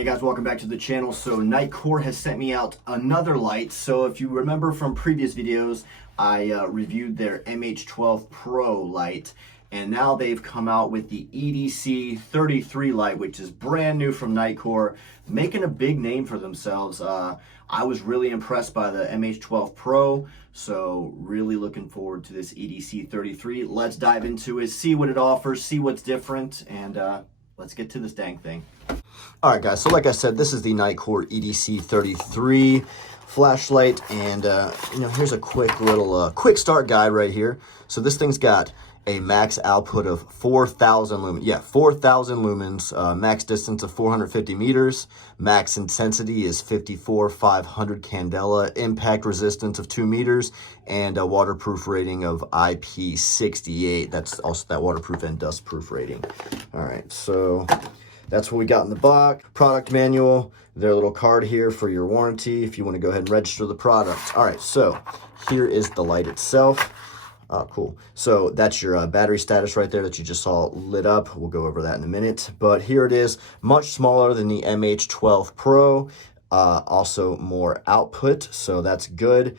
Hey guys, welcome back to the channel. So Nitecore has sent me out another light. So if you remember from previous videos, I reviewed their MH12 Pro light, and now they've come out with the EDC33 light, which is brand new from Nitecore, making a big name for themselves. I was really impressed by the MH12 Pro, so really looking forward to this EDC33. Let's dive into it, see what it offers, see what's different, and let's get to this dang thing. All right, guys, so like I said, this is the Nitecore EDC33 flashlight, and here's a quick little quick start guide right here. So this thing's got a max output of 4,000 lumens. Yeah, 4,000 lumens, max distance of 450 meters, max intensity is 54,500 candela, impact resistance of 2 meters, and a waterproof rating of IP68. That's also that waterproof and dustproof rating. All right, so that's what we got in the box. Product manual, their little card here for your warranty if you want to go ahead and register the product. All right, so here is the light itself. Oh, cool. So that's your battery status right there that you just saw lit up. We'll go over that in a minute. But here it is, much smaller than the MH12 Pro. Also more output, so that's good.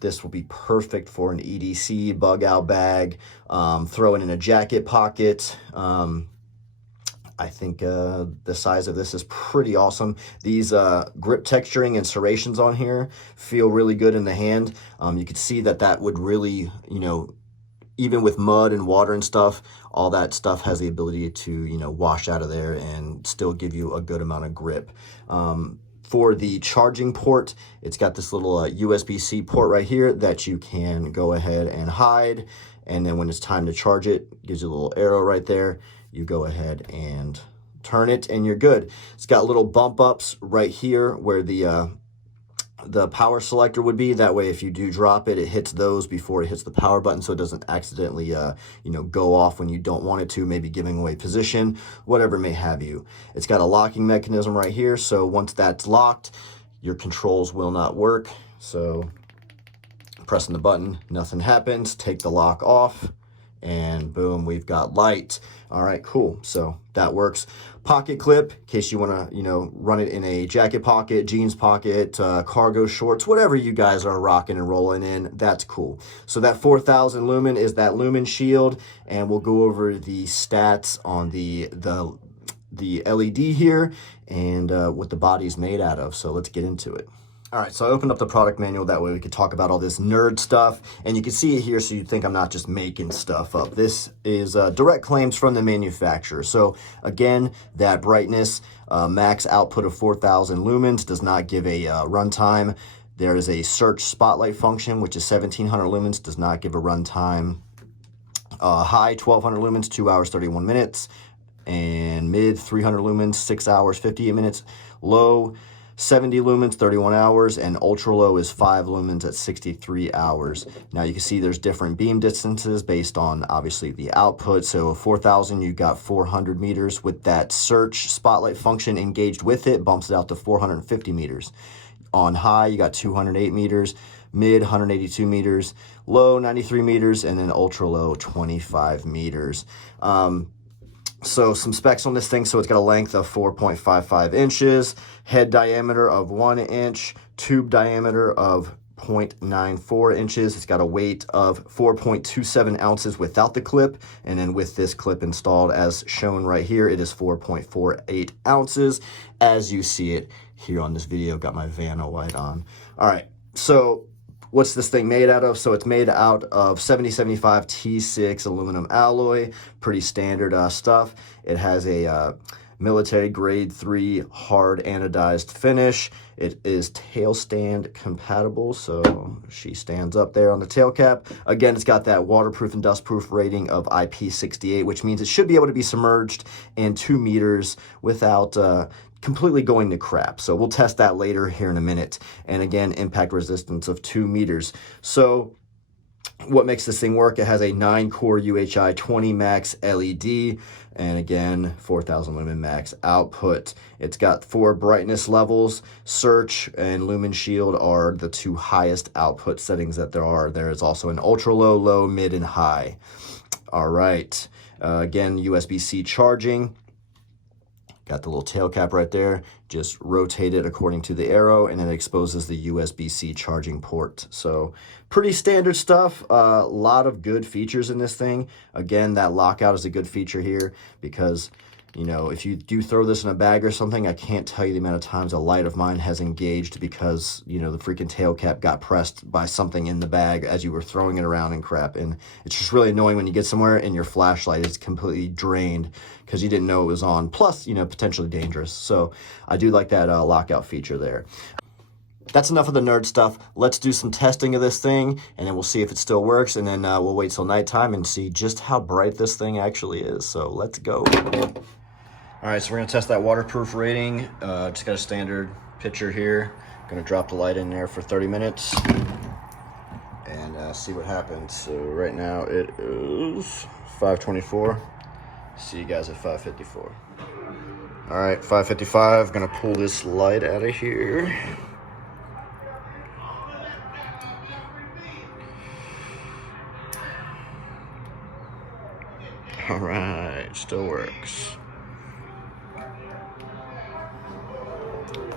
This will be perfect for an EDC bug out bag, throw it in a jacket pocket. I think the size of this is pretty awesome. These grip texturing and serrations on here feel really good in the hand. You could see that would really, even with mud and water and stuff, all that stuff has the ability to, wash out of there and still give you a good amount of grip. For the charging port, it's got this little USB-C port right here that you can go ahead and hide. And then when it's time to charge it, gives you a little arrow right there. You go ahead and turn it and you're good. It's got little bump ups right here where the power selector would be. That way if you do drop it, it hits those before it hits the power button, so it doesn't accidentally go off when you don't want it to, maybe giving away position, whatever may have you. It's got a locking mechanism right here, so once that's locked, your controls will not work. So pressing the button, nothing happens. Take the lock off, and boom, we've got light. All right, cool. So that works. Pocket clip, in case you want to, run it in a jacket pocket, jeans pocket, cargo shorts, whatever you guys are rocking and rolling in, that's cool. So that 4,000 lumen is that lumen shield, and we'll go over the stats on the LED here and what the body's made out of. So let's get into it. All right, so I opened up the product manual, that way we could talk about all this nerd stuff, and you can see it here so you think I'm not just making stuff up. This is direct claims from the manufacturer. So again, that brightness, max output of 4,000 lumens does not give a runtime. There is a search spotlight function, which is 1,700 lumens, does not give a runtime. High 1,200 lumens, 2 hours, 31 minutes, and mid 300 lumens, 6 hours, 58 minutes. Low 70 lumens, 31 hours, and ultra low is 5 lumens at 63 hours. Now you can see there's different beam distances based on obviously the output. So 4,000, you got 400 meters. With that search spotlight function engaged with it, bumps it out to 450 meters. On high, you got 208 meters, mid 182 meters, low 93 meters, and then ultra low 25 meters. So some specs on this thing. So it's got a length of 4.55 inches, head diameter of 1 inch, tube diameter of 0.94 inches. It's got a weight of 4.27 ounces without the clip. And then with this clip installed as shown right here, it is 4.48 ounces. As you see it here on this video, got my Vanna light on. All right, so what's this thing made out of? So it's made out of 7075 T6 aluminum alloy, pretty standard stuff. It has a military grade 3 hard anodized finish. It is tail stand compatible, so she stands up there on the tail cap. Again, it's got that waterproof and dustproof rating of IP68, which means it should be able to be submerged in 2 meters without completely going to crap. So we'll test that later here in a minute. And again, impact resistance of 2 meters. So what makes this thing work? It has a 9-core UHI 20 max LED, and again, 4,000 lumen max output. It's got 4 brightness levels. Search and lumen shield are the 2 highest output settings that there are. There is also an ultra low, low, mid, and high. All right. Again, USB-C charging. Got the little tail cap right there. Just rotate it according to the arrow, and it exposes the USB-C charging port. So pretty standard stuff. A lot of good features in this thing. Again, that lockout is a good feature here because, you know, if you do throw this in a bag or something, I can't tell you the amount of times a light of mine has engaged because, you know, the freaking tail cap got pressed by something in the bag as you were throwing it around and crap. And it's just really annoying when you get somewhere and your flashlight is completely drained because you didn't know it was on. Plus, you know, potentially dangerous. So I do like that lockout feature there. That's enough of the nerd stuff. Let's do some testing of this thing, and then we'll see if it still works, and then we'll wait till nighttime and see just how bright this thing actually is. So let's go. All right, so we're gonna test that waterproof rating. Just got a standard picture here. Gonna drop the light in there for 30 minutes and see what happens. So right now it is 524. See you guys at 554. All right, 555, gonna pull this light out of here. All right, still works.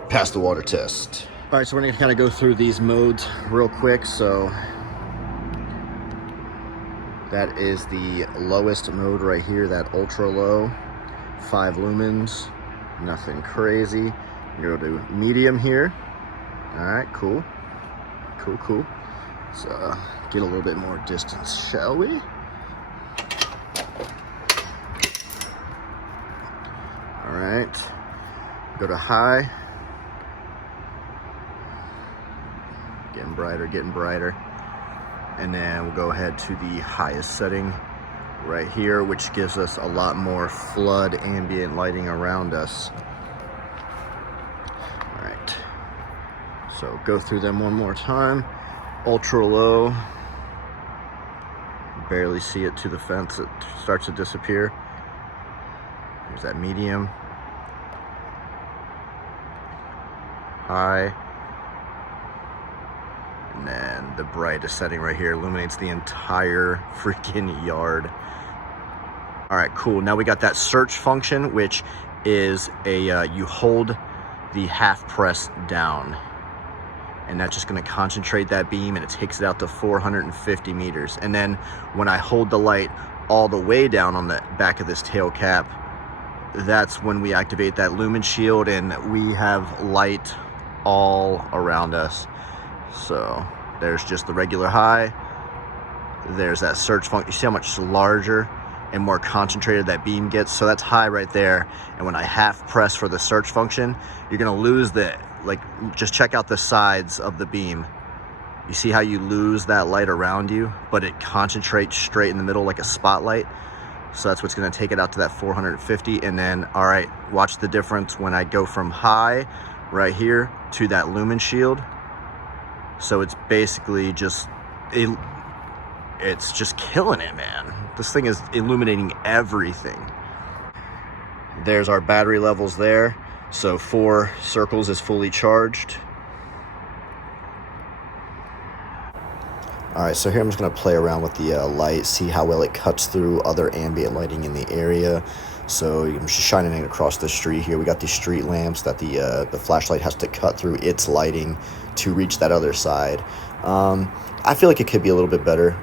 Pass the water test. All right, so we're gonna kind of go through these modes real quick. So that is the lowest mode right here, that ultra low, 5 lumens, nothing crazy. Go to medium here. All right, cool, cool, cool. So get a little bit more distance, shall we? All right, go to high. Getting brighter, getting brighter. And then we'll go ahead to the highest setting right here, which gives us a lot more flood ambient lighting around us. All right, so go through them one more time. Ultra low, barely see it to the fence, it starts to disappear. There's that medium. High. And then the brightest setting right here illuminates the entire freaking yard. All right, cool. Now we got that search function, which is a, you hold the half press down, and that's just gonna concentrate that beam, and it takes it out to 450 meters. And then when I hold the light all the way down on the back of this tail cap, that's when we activate that lumen shield, and we have light all around us. So there's just the regular high, there's that search function. You see how much larger and more concentrated that beam gets? So that's high right there. And when I half press for the search function, you're gonna lose the, like, just check out the sides of the beam. You see how you lose that light around you, but it concentrates straight in the middle like a spotlight. So that's what's gonna take it out to that 450. And then, all right, watch the difference when I go from high right here to that lumen shield. So it's basically just, it's just killing it, man. This thing is illuminating everything. There's our battery levels there. So 4 circles is fully charged. All right, so here I'm just gonna play around with the light, see how well it cuts through other ambient lighting in the area. So I'm just shining it across the street here. We got these street lamps that the flashlight has to cut through its lighting to reach that other side. I feel like it could be a little bit better.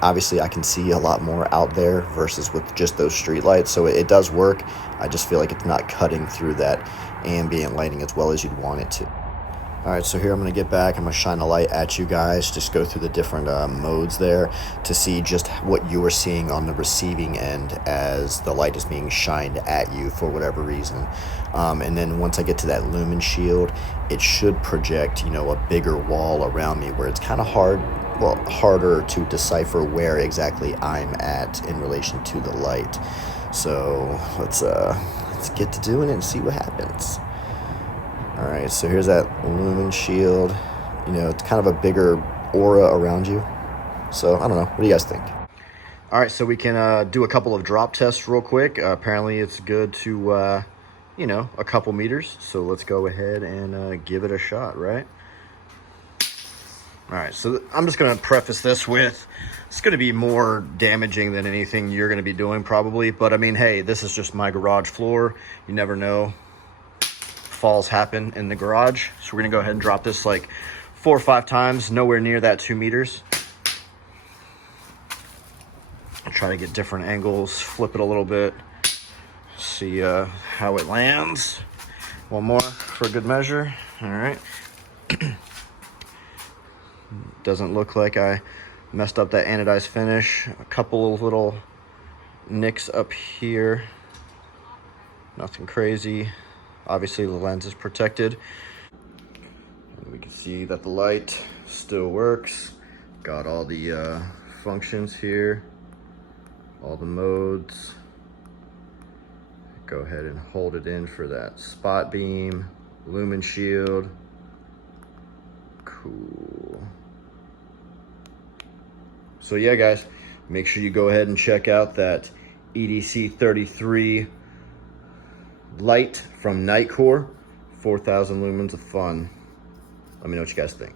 Obviously, I can see a lot more out there versus with just those street lights, so it does work. I just feel like it's not cutting through that ambient lighting as well as you'd want it to. All right, so here I'm gonna get back. I'm gonna shine a light at you guys, just go through the different modes there to see just what you are seeing on the receiving end as the light is being shined at you for whatever reason. And then once I get to that lumen shield, it should project, you know, a bigger wall around me where it's kind of harder to decipher where exactly I'm at in relation to the light. So let's get to doing it and see what happens. All right, so here's that lumen shield. You know, it's kind of a bigger aura around you. So I don't know, what do you guys think? All right, so we can do a couple of drop tests real quick. Apparently it's good to, you know, a couple meters. So let's go ahead and give it a shot, right? All right, so I'm just gonna preface this with, it's gonna be more damaging than anything you're gonna be doing probably, but I mean, hey, this is just my garage floor. You never know, falls happen in the garage. So we're gonna go ahead and drop this like 4 or 5 times, nowhere near that 2 meters. I'll try to get different angles, flip it a little bit, see how it lands. One more for good measure. All right. Doesn't look like I messed up that anodized finish. A couple of little nicks up here. Nothing crazy. Obviously the lens is protected. And we can see that the light still works. Got all the functions here, all the modes. Go ahead and hold it in for that spot beam, lumen shield. Cool. So yeah, guys, make sure you go ahead and check out that EDC33 light from Nitecore. 4,000 lumens of fun. Let me know what you guys think.